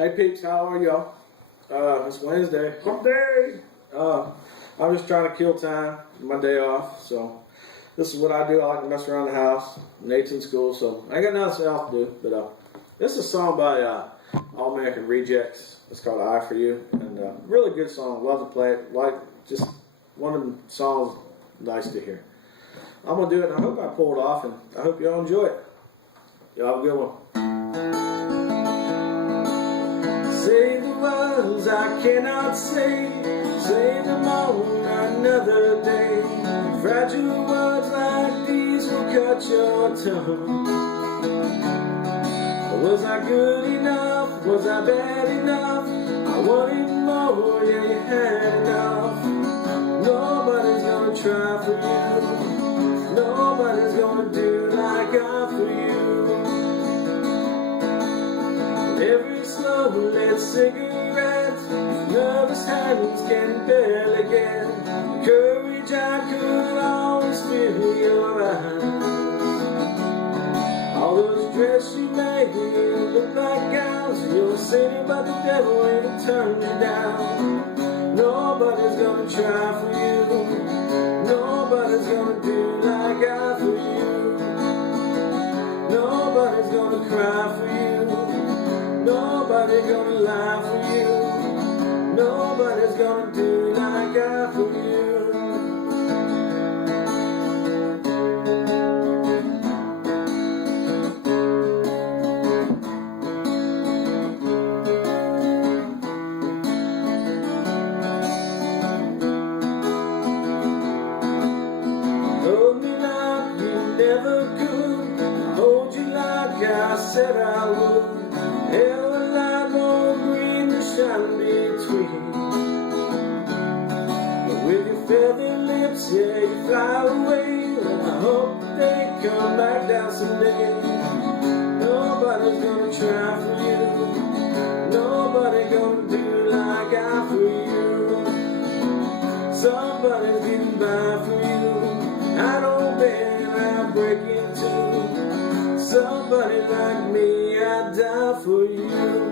Hey peeps, how are y'all? It's Wednesday. Hump day. I'm just trying to kill time, my day off. So this is what I do. I like to mess around the house. Nate's in school, so I ain't got nothing else to do. But this is a song by All American Rejects. It's called "I For You," and really good song. Love to play it. Like just one of the songs nice to hear. I'm gonna do it, and I hope I pull it off, and I hope y'all enjoy it. Y'all have a good one. Say the words I cannot say, say them on another day. Fragile words like these will cut your tongue. Was I good enough? Was I bad enough? I wanted more, yeah, you had enough. Nobody's gonna try for you. Nobody's gonna do like I for you. Every slow-lit cigarette, nervous hands can barely get the courage I could always feel your eyes. All those dresses you made look like gowns. You're sinning, but the devil ain't turned you down. Nobody's gonna try for you. Nobody's gonna do like I for you. Nobody's gonna cry for you. Nobody's gonna lie for you. Nobody's gonna do like I for you. Hold me like you never could. Hold you like I said I would. Hell, a light more green to shine between. But with your feathered lips, yeah, you fly away. And I hope they come back down someday. Nobody's gonna try for you. Nobody gonna do like I for you. Somebody's getting by for you. I don't bend, I break into. Somebody like me, I'd die for you.